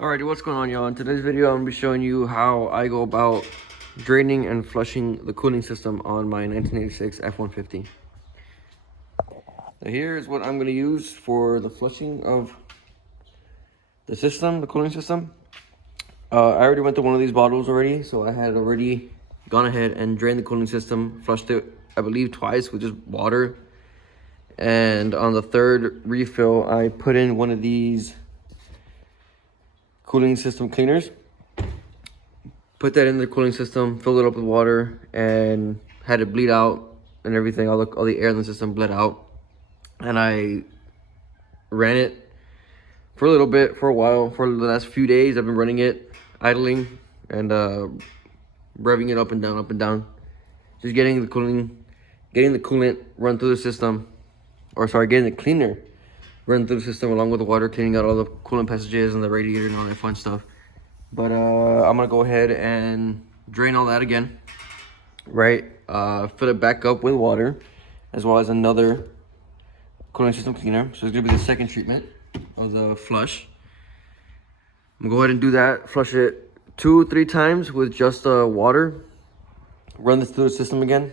Alrighty, what's going on, y'all? In today's video, I'm going to be showing you how I go about draining and flushing the cooling system on my 1986 F150. Now here is what I'm going to use for the flushing of the system, the cooling system. I already went through one of these bottles already, so I had already gone ahead and drained the cooling system, flushed it, I believe twice with just water. And on the third refill, I put in one of these cooling system cleaners. Put that in the cooling system, filled it up with water, and had it bleed out and everything. All the air in the system bled out. And I ran it for a little bit, for a while. For the last few days, I've been running it, idling, and revving it up and down, up and down. Just getting the coolant run through the system. Or sorry, getting the cleaner run through the system along with the water, cleaning out all the coolant passages and the radiator and all that fun stuff. But I'm gonna go ahead and drain all that again, right? Fill it back up with water, as well as another cooling system cleaner. So it's gonna be the second treatment of the flush. I'm gonna go ahead and do that, flush it 2-3 times with just water. Run this through the system again.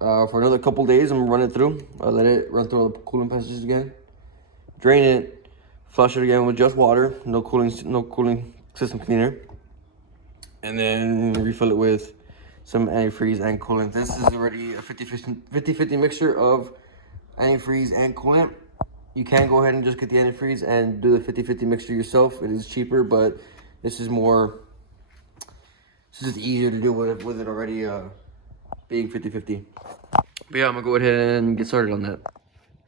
For another couple days, I'm gonna run it through. Let it run through all the coolant passages again. Drain it, flush it again with just water, no cooling system cleaner. And then refill it with some antifreeze and coolant. This is already a 50-50 mixture of antifreeze and coolant. You can go ahead and just get the antifreeze and do the 50-50 mixture yourself. It is cheaper, but this is just easier to do with it already being 50-50. But yeah, I'm gonna go ahead and get started on that.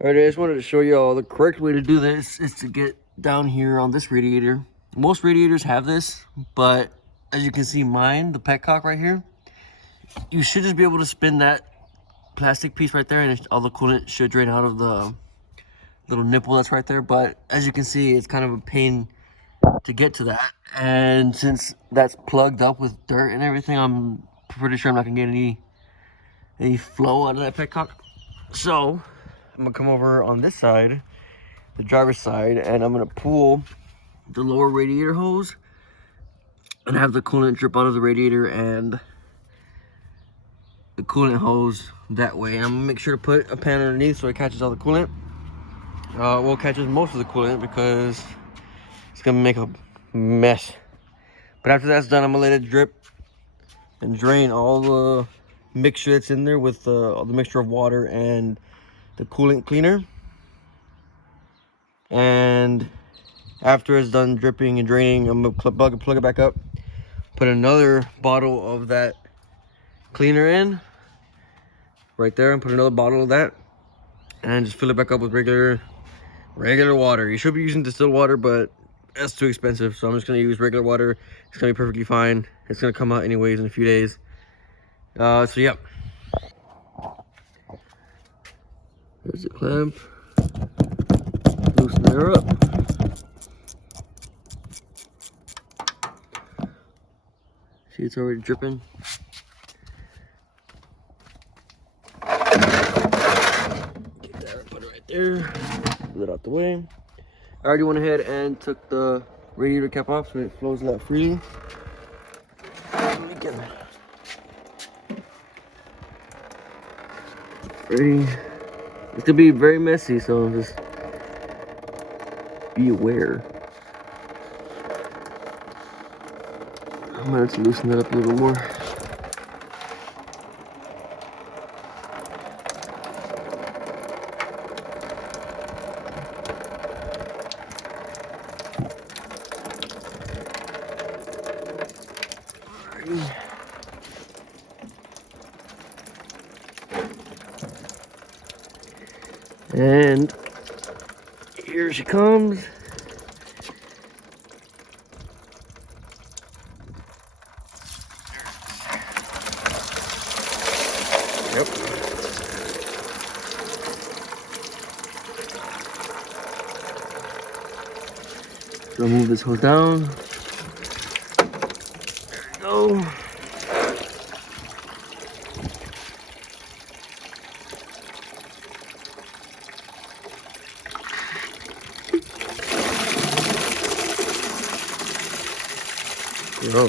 Alright, I just wanted to show y'all the correct way to do this is to get down here on this radiator. Most radiators have this, but as you can see mine, the petcock right here, you should just be able to spin that plastic piece right there and all the coolant should drain out of the little nipple that's right there. But as you can see, it's kind of a pain to get to that. And since that's plugged up with dirt and everything, I'm pretty sure I'm not gonna get any flow out of that petcock. So I'm gonna come over on this side, the driver's side, and I'm gonna pull the lower radiator hose and have the coolant drip out of the radiator and the coolant hose that way. And I'm gonna make sure to put a pan underneath so it catches all the coolant. Well, catches most of the coolant because it's gonna make a mess. But after that's done, I'm gonna let it drip and drain all the mixture that's in there with all the mixture of water and the coolant cleaner. And after it's done dripping and draining, I'm gonna plug it back up, put another bottle of that cleaner in right there, and put another bottle of that, and just fill it back up with regular water. You should be using distilled water, but that's too expensive, so I'm just gonna use regular water. It's gonna be perfectly fine. It's gonna come out anyways in a few days. So yeah, there's the clamp. Loosen her up. See, it's already dripping. Get that, put it right there. Pull it out the way. I already went ahead and took the radiator cap off so it flows a lot freely. Ready? It's gonna be very messy, so just be aware. I'm gonna have to loosen it up a little more. And here she comes. Yep. So move this hose down. There we go. No.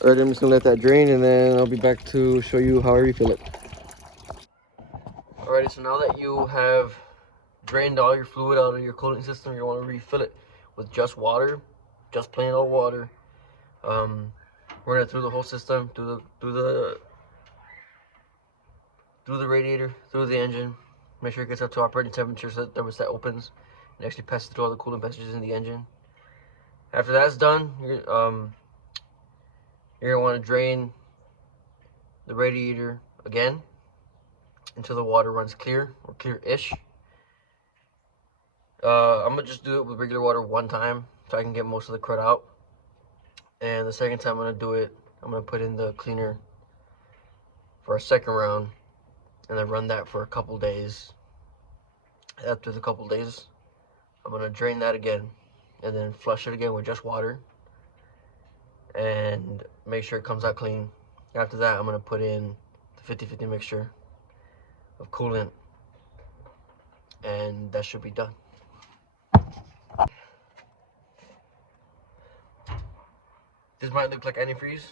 Alright, I'm just gonna let that drain and then I'll be back to show you how I refill it. Alrighty, so now that you have drained all your fluid out of your cooling system, you want to refill it with just water, just plain old water. Run it through the whole system, through the radiator, through the engine. Make sure it gets up to operating temperature so that the thermostat opens and actually passes through all the coolant passages in the engine. After that's done, you're gonna want to drain the radiator again until the water runs clear or clear-ish. I'm gonna just do it with regular water one time so I can get most of the crud out. And the second time I'm gonna do it, I'm gonna put in the cleaner for a second round and then run that for a couple days. After the couple days, I'm gonna drain that again and then flush it again with just water and make sure it comes out clean. After that, I'm gonna put in the 50-50 mixture of coolant and that should be done. This might look like antifreeze,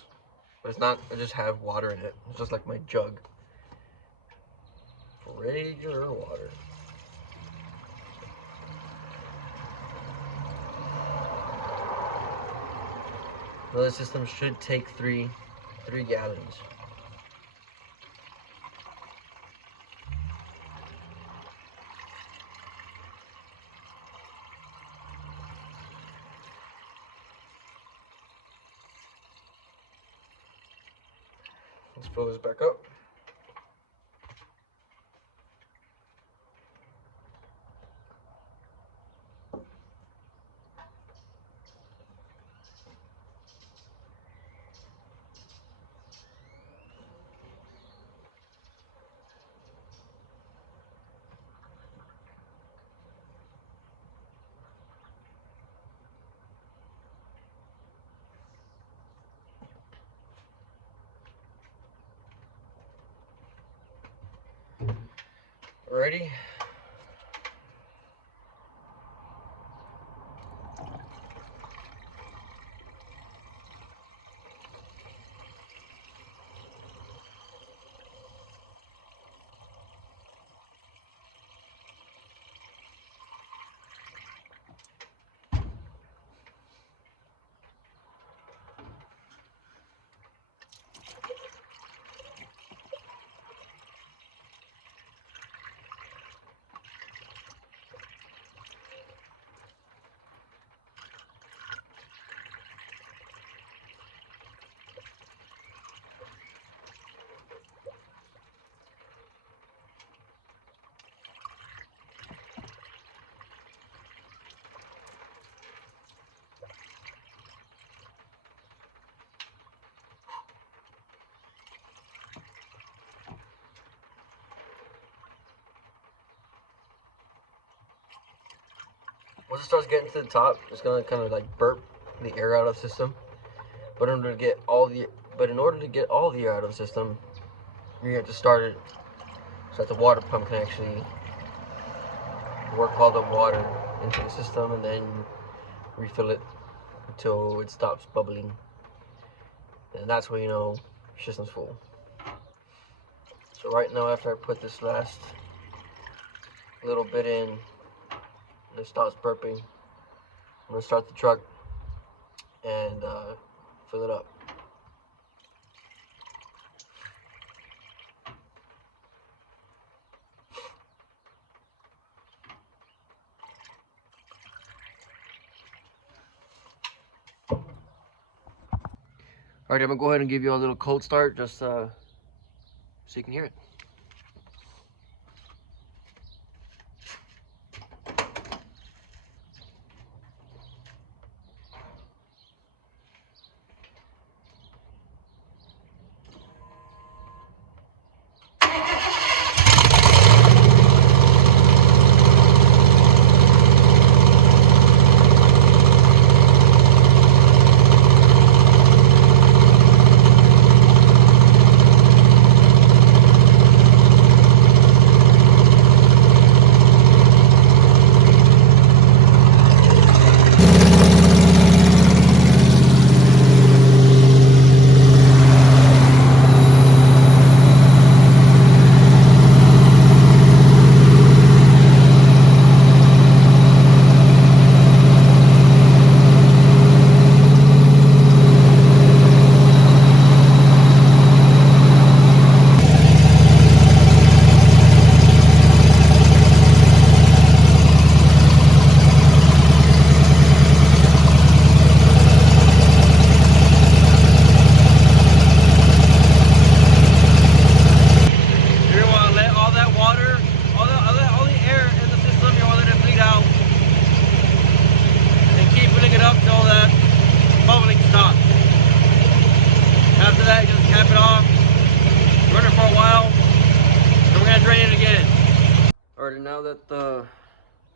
but it's not. I just have water in it. It's just like my jug. Regular water. Now the system should take three gallons. Let's fill this back up. Ready? Once it starts getting to the top, it's gonna kind of like burp the air out of the system. But in order to get all the air out of the system, you have to start it so that the water pump can actually work all the water into the system and then refill it until it stops bubbling. And that's when you know your system's full. So right now, after I put this last little bit in, and it stops burping, I'm gonna start the truck and fill it up. Alright, I'm gonna go ahead and give you a little cold start just so you can hear it.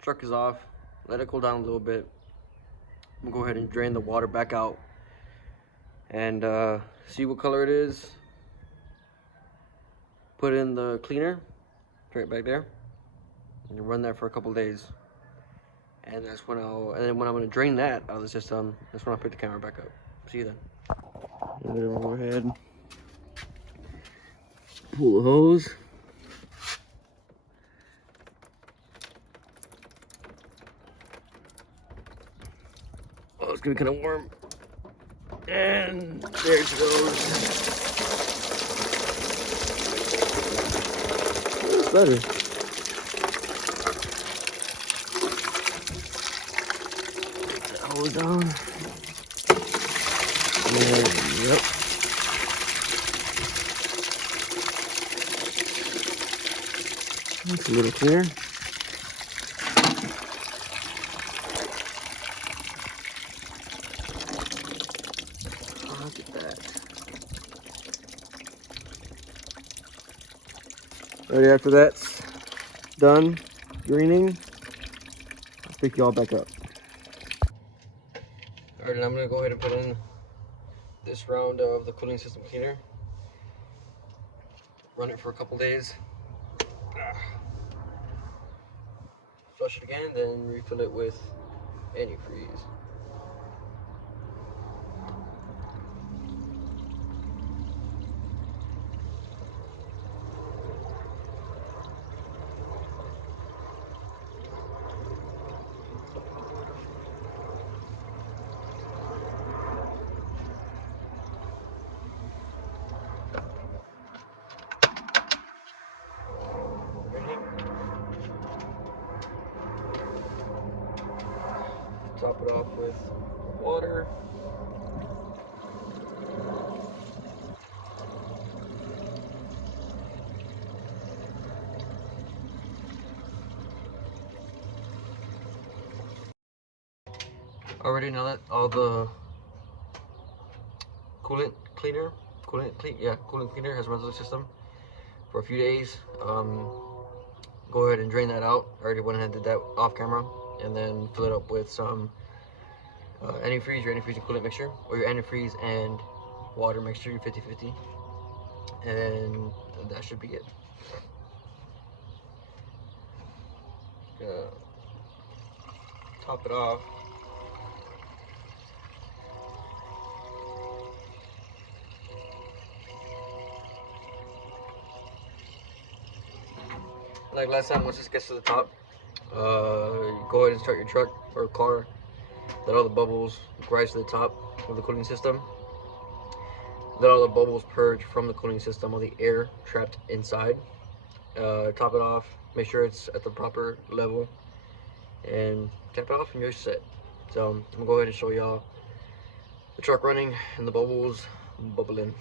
Truck is off. Let it cool down a little bit. I'm gonna go ahead and drain the water back out and see what color it is. Put in the cleaner right back there and run that for a couple days. And that's when and then when I'm gonna drain that out of the system, that's when I'll pick the camera back up. See you then. I'm gonna go ahead, pull the hose. Oh, it's gonna be kind of warm. And there she goes. It's better. Take that hose down. And, yep. It's a little cleaner. Look at that. Right after that's done greening, I'll pick you all back up. Alright, and I'm gonna go ahead and put in this round of the cooling system cleaner. Run it for a couple days. Flush it again, then refill it with antifreeze. Top it off with water. Already now that all the coolant cleaner has run through the system for a few days. Go ahead and drain that out. I already went ahead and did that off camera, and then fill it up with some antifreeze, your antifreeze and coolant mixture, or your antifreeze and water mixture, your 50-50, and that should be it. Top it off. Like last time, once this gets to the top, go ahead and start your truck or car. Let all the bubbles rise to the top of the cooling system. Let all the bubbles purge from the cooling system, all the air trapped inside. Top it off, make sure it's at the proper level, and cap it off and you're set. So I'm gonna go ahead and show y'all the truck running and the bubbles bubbling.